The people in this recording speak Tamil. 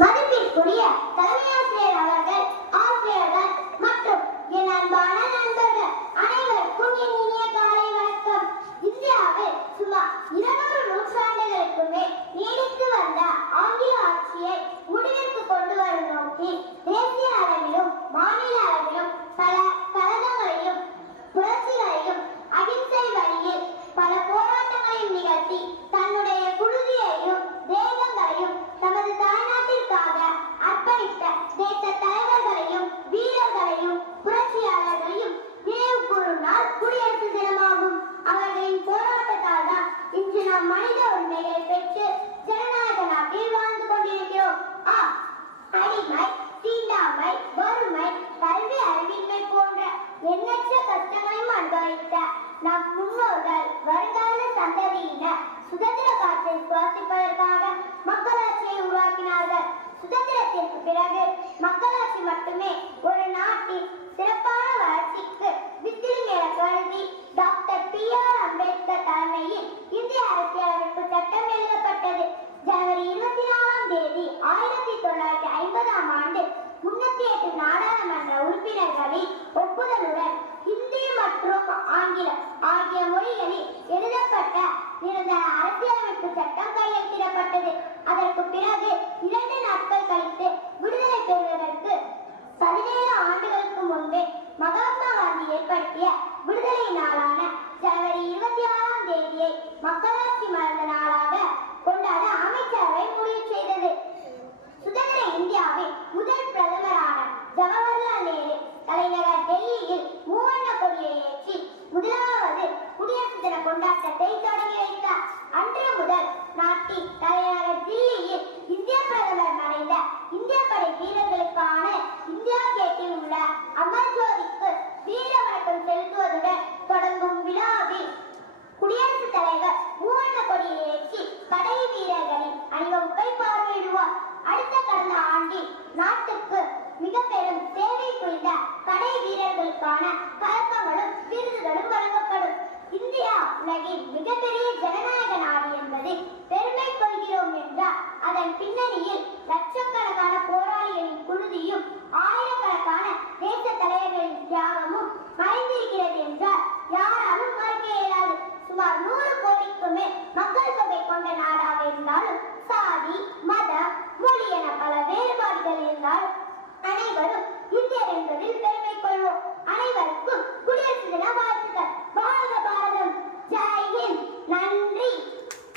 மதிப்பிற்குரிய தலைமையாசிரியர் அவர்கள் ஆசிரியர்கள் மற்றும் என் அன்பான நண்பர்கள் அனைவருக்கும் என் இனிய காலை வணக்கம். இந்தியாவில் சுமார் இருநூறு நூற்றாண்டுகளுக்கு மேல் நீடித்து வந்த ஆங்கில ஆட்சியை எண்ணற்ற கஷ்டங்களையும் அனுபவித்த நம் முன்னோர்கள் வருங்கால சந்ததியினர் சுதந்திர காற்றை சுவாசிப்பதற்காக மக்களாட்சியை உருவாக்கினார்கள். சுதந்திரத்திற்கு பிறகு மக்களாட்சி மட்டுமே ஒரு நாட்டின் சிறப்பான வளர்ச்சிக்கு வித்திலும் என கருதி டாக்டர் பி ஆர் அம்பேத்கர் தலைமையில் இந்திய அரசியலமைப்பு சட்டம் எழுதப்பட்டது. ஜனவரி இருபத்தி நாலாம் தேதி ஆயிரத்தி தொள்ளாயிரத்தி ஐம்பதாம் ஆண்டு முன்னூத்தி எட்டு நாடாளுமன்ற உறுப்பினர்களின் ஆங்கிலம் ஆகிய மொழிகளில் எழுதப்பட்ட நிரந்தர அரசியலமைப்பு சட்டம் கையெழுத்திடப்பட்டது. அதற்கு பிறகு இரண்டு நாட்கள் கழித்து விடுதலை பெறுவதற்கு பதினேழு ஆண்டுகளுக்கு முன்பே மகாத்மா காந்தி ஏற்படுத்திய விடுதலை நாளான ஜனவரி இருபத்தி ஆறாம் தேதியை மக்களாட்சி மறந்த நாளாக கொண்டாட அமைச்சரவை முடிவு செய்தது. சுதந்திர இந்தியாவின் முதல் பிரதமரான ஜவஹர்லால் நேரு தலைநகர் டெல்லியில் மூவண்ண கொடியை ஏற்றி முதலாவது குடியரசு தின கொண்டாட்டத்தை தொடங்கி வைத்தார் அன்று முதல் நாட்டின் தலைநகர் தில்லியில் இந்திய பிரதமர் மறைந்த இந்திய படை வீரர்களுக்கான இந்தியா கேட்டில் உள்ள அமர் ஜோதிக்கு வீர வணக்கம் செலுத்துவதுடன் தொடங்கும் விழாவில் குடியரசுத் தலைவர் மூவண்ண கொடியை ஏற்றி படை வீரர்களின் அணிவகுப்பை பார்வையிடுவார். அடுத்த கடந்த ஆண்டில் நாட்டுக்கு மிக பெரும் சேவை புரிந்த படை வீரர்களுக்கான பதக்கங்களும் விருதுகளும் வழங்கப்படும். இந்தியா உலகின் மிகப்பெரிய ஜனநாயக நாடு என்பதை பெருமை கொள்கிறோம் என்றால் அதன் பின்னணியில் இருந்தாலும் சாதி மத மொழி என பல வேறுபாடுகள் இருந்தால் அனைவரும் இந்தியர் என்பதில் பெருமை கொள்வோம். அனைவருக்கும்